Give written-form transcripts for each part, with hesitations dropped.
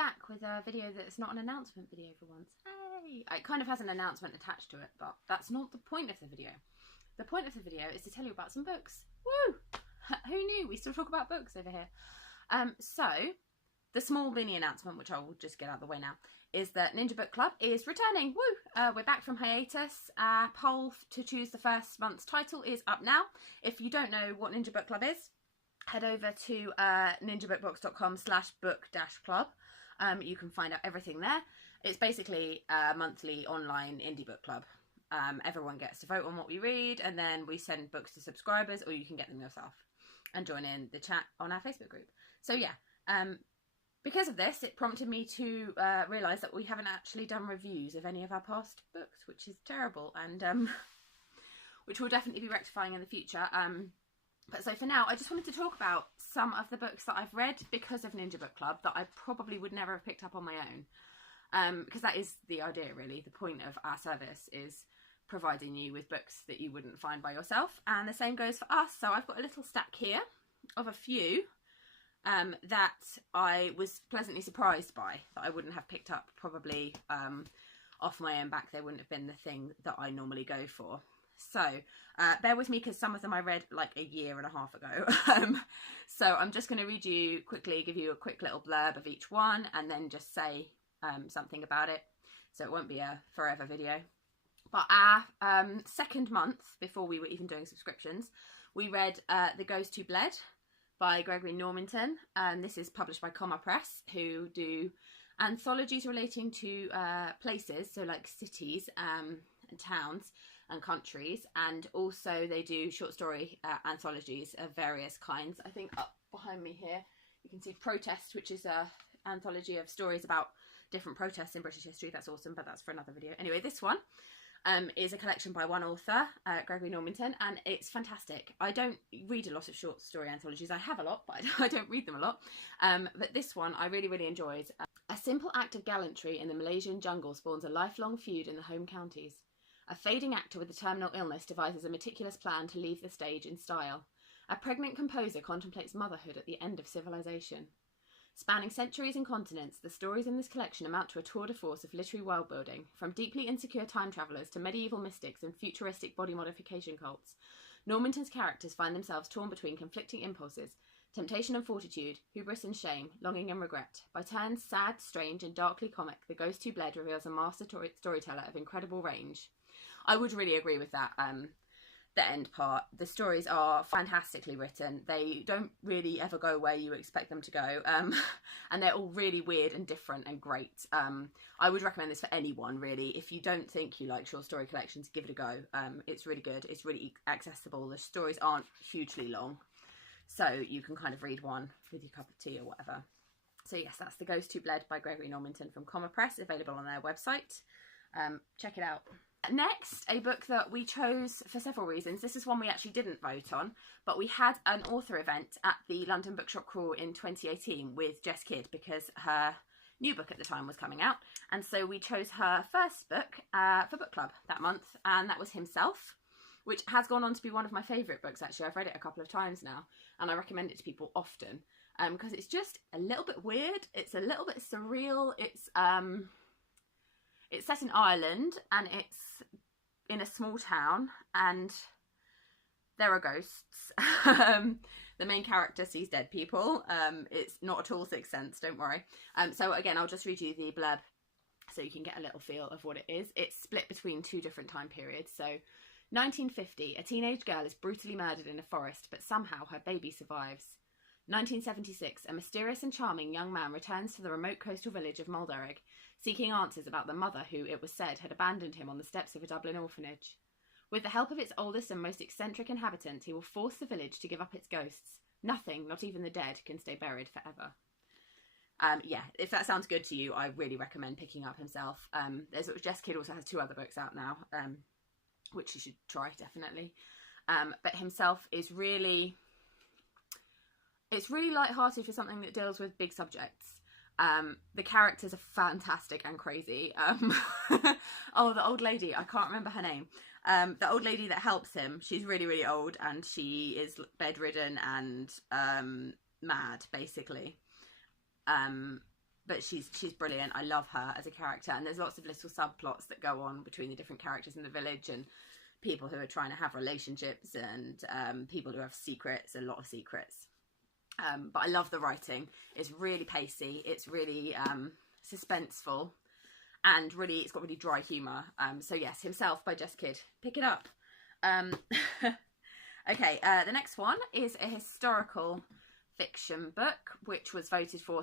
back with a video that's not an announcement video for once. Hey! It kind of has an announcement attached to it, but that's not the point of the video. The point of the video is to tell you about some books. Woo! Who knew? We still talk about books over here. So, the small mini announcement, which I will just get out of the way now, is that Ninja Book Club is returning. Woo! We're back from hiatus. Poll to choose the first month's title is up now. If you don't know what Ninja Book Club is, head over to ninjabookbox.com/book-club. You can find out everything there. It's basically a monthly online indie book club. Everyone gets to vote on what we read, and then we send books to subscribers, or you can get them yourself and join in the chat on our Facebook group. So yeah, because of this, it prompted me to realise that we haven't actually done reviews of any of our past books, which is terrible, and which we'll definitely be rectifying in the future. But so for now, I just wanted to talk about some of the books that I've read because of Ninja Book Club that I probably would never have picked up on my own. Because that is the idea, really. The point of our service is providing you with books that you wouldn't find by yourself. And the same goes for us. So I've got a little stack here of a few that I was pleasantly surprised by, that I wouldn't have picked up probably off my own back. They wouldn't have been the thing that I normally go for. So bear with me because some of them I read like a year and a half ago. So I'm just going to read you quickly, give you a quick little blurb of each one, and then just say something about it. So it won't be a forever video. But our second month, before we were even doing subscriptions, we read The Ghost Who Bled by Gregory Normanton. This is published by Comma Press, who do anthologies relating to places, so like cities and towns and countries, and also they do short story anthologies of various kinds. I think up behind me here you can see Protest, which is a anthology of stories about different protests in British history. That's awesome, but that's for another video. Anyway, this one is a collection by one author, Gregory Normanton, and it's fantastic. I don't read a lot of short story anthologies. I have a lot, but I don't read them a lot. But this one I really, really enjoyed. A simple act of gallantry in the Malaysian jungle spawns a lifelong feud in the home counties. A fading actor with a terminal illness devises a meticulous plan to leave the stage in style. A pregnant composer contemplates motherhood at the end of civilization. Spanning centuries and continents, the stories in this collection amount to a tour de force of literary world-building, from deeply insecure time travellers to medieval mystics and futuristic body modification cults. Normanton's characters find themselves torn between conflicting impulses, temptation and fortitude, hubris and shame, longing and regret. By turns sad, strange and darkly comic, The Ghost Who Bled reveals a master storyteller of incredible range. I would really agree with that, the end part. The stories are fantastically written. They don't really ever go where you expect them to go, and they're all really weird and different and great. I would recommend this for anyone, really. If you don't think you like short story collections, give it a go. It's really good. It's really accessible. The stories aren't hugely long, so you can kind of read one with your cup of tea or whatever. So yes, that's The Ghost Who Bled by Gregory Normanton from Comma Press, available on their website. Check it out. Next, a book that we chose for several reasons. This is one we actually didn't vote on, but we had an author event at the London Bookshop Crawl in 2018 with Jess Kidd because her new book at the time was coming out, and so we chose her first book for book club that month, and that was Himself, which has gone on to be one of my favourite books. Actually, I've read it a couple of times now, and I recommend it to people often because it's just a little bit weird. It's a little bit surreal. It's set in Ireland, and it's in a small town, and there are ghosts. The main character sees dead people. It's not at all Sixth Sense, don't worry. So again, I'll just read you the blurb so you can get a little feel of what it is. It's split between two different time periods. So 1950, a teenage girl is brutally murdered in a forest, but somehow her baby survives. 1976, a mysterious and charming young man returns to the remote coastal village of Mulderrick, seeking answers about the mother who, it was said, had abandoned him on the steps of a Dublin orphanage. With the help of its oldest and most eccentric inhabitant, he will force the village to give up its ghosts. Nothing, not even the dead, can stay buried forever. Yeah, if that sounds good to you, I really recommend picking up Himself. Jess Kidd also has two other books out now, which you should try, definitely. But Himself is really... It's really light-hearted for something that deals with big subjects. The characters are fantastic and crazy. Oh, the old lady, I can't remember her name. The old lady that helps him, she's really, really old, and she is bedridden and mad, basically. but she's brilliant. I love her as a character, and there's lots of little subplots that go on between the different characters in the village, and people who are trying to have relationships, and people who have secrets, a lot of secrets. But I love the writing. It's really pacey. It's really suspenseful, and really, it's got really dry humour. So yes, Himself by Jess Kidd. Pick it up. Okay, the next one is a historical fiction book, which was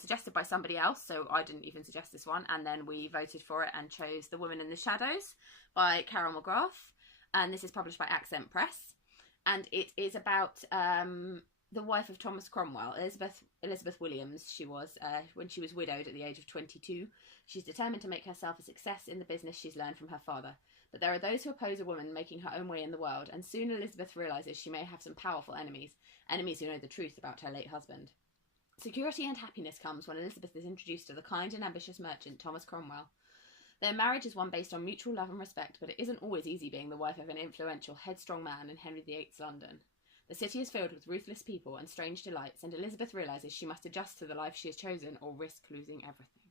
suggested by somebody else, so I didn't even suggest this one, and then we voted for it and chose The Woman in the Shadows by Carol McGrath, and this is published by Accent Press, and it is about the wife of Thomas Cromwell, Elizabeth Williams. She was, when she was widowed at the age of 22, she's determined to make herself a success in the business she's learned from her father. But there are those who oppose a woman making her own way in the world, and soon Elizabeth realises she may have some powerful enemies who know the truth about her late husband. Security and happiness comes when Elizabeth is introduced to the kind and ambitious merchant Thomas Cromwell. Their marriage is one based on mutual love and respect, but it isn't always easy being the wife of an influential, headstrong man in Henry VIII's London. The city is filled with ruthless people and strange delights, and Elizabeth realises she must adjust to the life she has chosen or risk losing everything.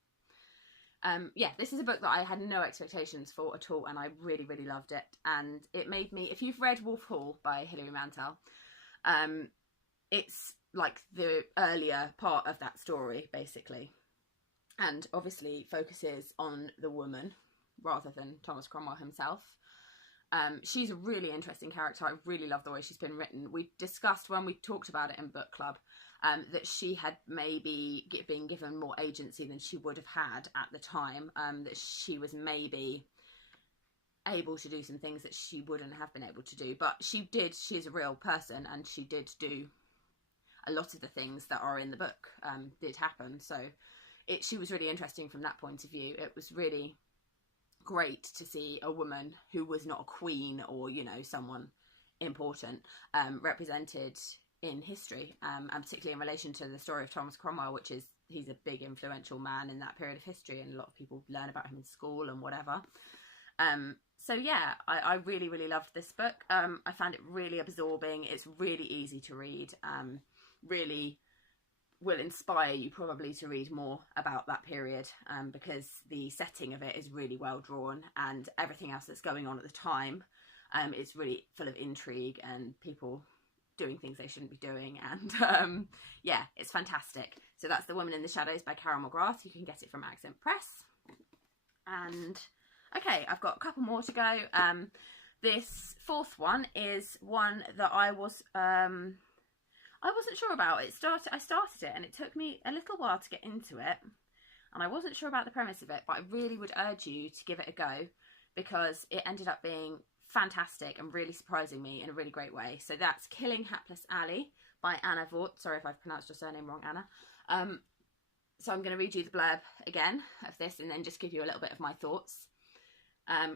Yeah, this is a book that I had no expectations for at all, and I really, really loved it. And it made me, if you've read Wolf Hall by Hilary Mantel, it's like the earlier part of that story, basically. And obviously focuses on the woman rather than Thomas Cromwell himself. She's a really interesting character. I really love the way she's been written. We discussed when we talked about it in book club that she had maybe been given more agency than she would have had at the time, that she was maybe able to do some things that she wouldn't have been able to do. But she did. She's a real person, and she did do a lot of the things that are in the book did happen. So she was really interesting from that point of view. It was really great to see a woman who was not a queen or, you know, someone important represented in history, and particularly in relation to the story of Thomas Cromwell, which is, he's a big influential man in that period of history, and a lot of people learn about him in school and whatever. So yeah, I really, really loved this book. I found it really absorbing. It's really easy to read, really will inspire you probably to read more about that period, because the setting of it is really well drawn, and everything else that's going on at the time is really full of intrigue and people doing things they shouldn't be doing, and yeah, it's fantastic. So that's The Woman in the Shadows by Carol McGrath. You can get it from Accent Press. And okay, I've got a couple more to go. This fourth one is one that I wasn't sure about. I started it and it took me a little while to get into it, and I wasn't sure about the premise of it, but I really would urge you to give it a go, because it ended up being fantastic and really surprising me in a really great way. So that's Killing Hapless Ally by Anna Vort. Sorry if I've pronounced your surname wrong, Anna. So I'm going to read you the blurb again of this and then just give you a little bit of my thoughts.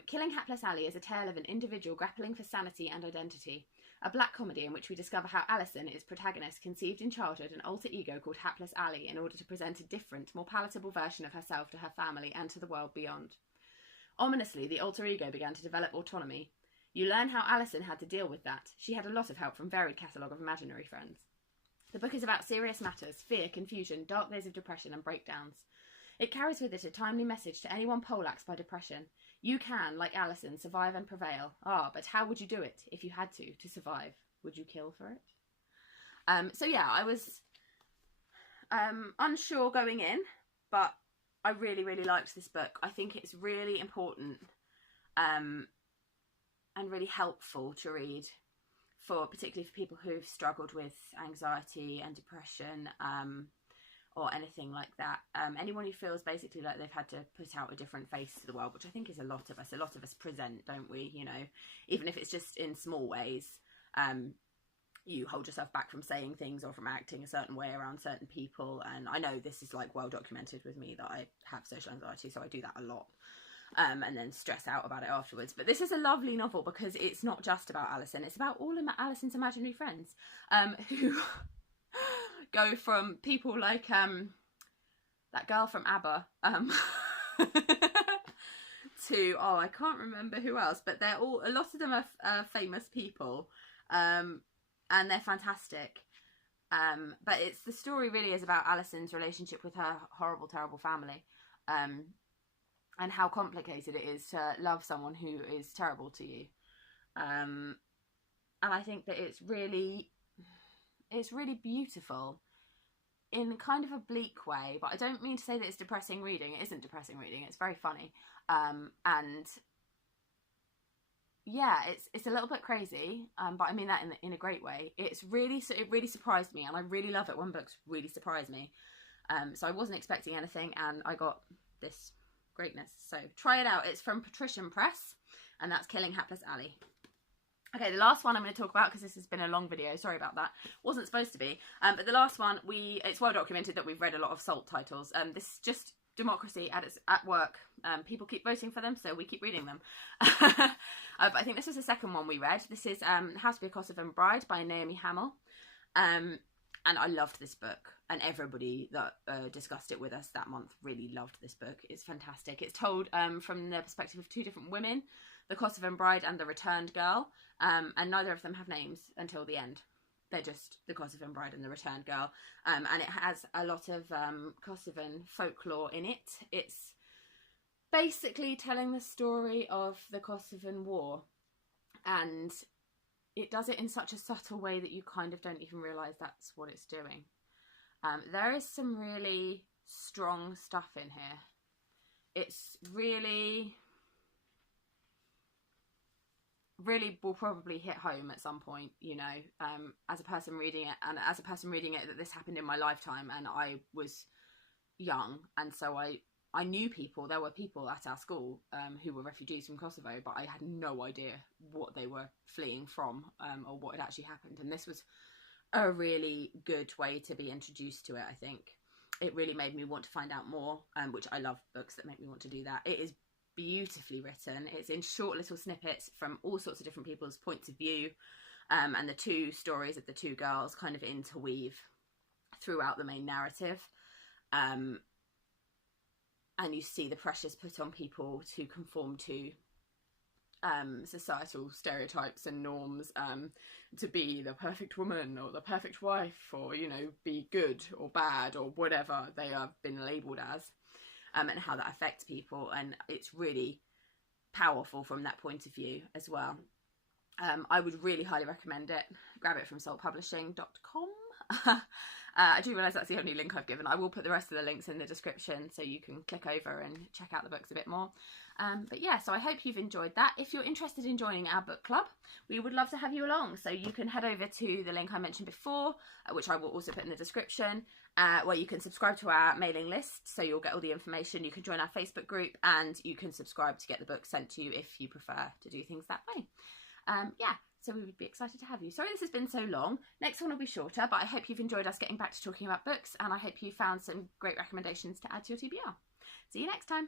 Killing Hapless Ally is a tale of an individual grappling for sanity and identity. A black comedy in which we discover how Alison, its protagonist, conceived in childhood an alter ego called Hapless Ally in order to present a different, more palatable version of herself to her family and to the world beyond. Ominously, the alter ego began to develop autonomy. You learn how Alison had to deal with that. She had a lot of help from a varied catalogue of imaginary friends. The book is about serious matters, fear, confusion, dark days of depression and breakdowns. It carries with it a timely message to anyone poleaxed by depression. You can, like Alison, survive and prevail. But how would you do it if you had to survive? Would you kill for it? So yeah, I was unsure going in, but I really, really liked this book. I think it's really important and really helpful to read, particularly for people who've struggled with anxiety and depression, or anything like that. Anyone who feels basically like they've had to put out a different face to the world, which I think is a lot of us. A lot of us present, don't we? You know, even if it's just in small ways, you hold yourself back from saying things or from acting a certain way around certain people. And I know this is like well documented with me that I have social anxiety, so I do that a lot. And then stress out about it afterwards. But this is a lovely novel because it's not just about Alison. It's about all of Alison's imaginary friends, who go from people like that girl from ABBA to, I can't remember who else, but a lot of them are famous people, and they're fantastic. But the story really is about Alison's relationship with her horrible, terrible family, and how complicated it is to love someone who is terrible to you. And I think that it's really beautiful in kind of a bleak way, but I don't mean to say that it's depressing reading. It isn't depressing reading. It's very funny. And yeah, it's a little bit crazy, but I mean that in a great way. It really surprised me, and I really love it when books really surprise me. So I wasn't expecting anything, and I got this greatness. So try it out. It's from Patrician Press, and that's Killing Hapless Ally. Okay, the last one I'm going to talk about, because this has been a long video, sorry about that, wasn't supposed to be, but the last one, it's well documented that we've read a lot of SALT titles. This is just democracy at work. People keep voting for them, so we keep reading them. But I think this was the second one we read. This is How to Be a Kosovan Bride by Naomi Hamill. And I loved this book, and everybody that discussed it with us that month really loved this book. It's fantastic. It's told from the perspective of two different women, the Kosovan Bride and the Returned Girl, and neither of them have names until the end. They're just the Kosovan Bride and the Returned Girl, and it has a lot of Kosovan folklore in it. It's basically telling the story of the Kosovan War, and it does it in such a subtle way that you kind of don't even realise that's what it's doing. There is some really strong stuff in here. It's really will probably hit home at some point, you know, as a person reading it, and as a person reading it, that this happened in my lifetime, and I was young, and so I knew people. There were people at our school who were refugees from Kosovo, but I had no idea what they were fleeing from, or what had actually happened. And this was a really good way to be introduced to it, I think. It really made me want to find out more, which I love books that make me want to do that. It is beautifully written. It's in short little snippets from all sorts of different people's points of view, and the two stories of the two girls kind of interweave throughout the main narrative. And you see the pressures put on people to conform to societal stereotypes and norms, to be the perfect woman or the perfect wife, or, you know, be good or bad or whatever they have been labelled as, and how that affects people. And it's really powerful from that point of view as well. I would really highly recommend it. Grab it from saltpublishing.com. I do realise that's the only link I've given. I will put the rest of the links in the description so you can click over and check out the books a bit more. But yeah, so I hope you've enjoyed that. If you're interested in joining our book club, we would love to have you along. So you can head over to the link I mentioned before, which I will also put in the description, where you can subscribe to our mailing list, so you'll get all the information. You can join our Facebook group, and you can subscribe to get the book sent to you if you prefer to do things that way. Yeah, so we would be excited to have you. Sorry this has been so long. Next one will be shorter, but I hope you've enjoyed us getting back to talking about books, and I hope you found some great recommendations to add to your TBR. See you next time.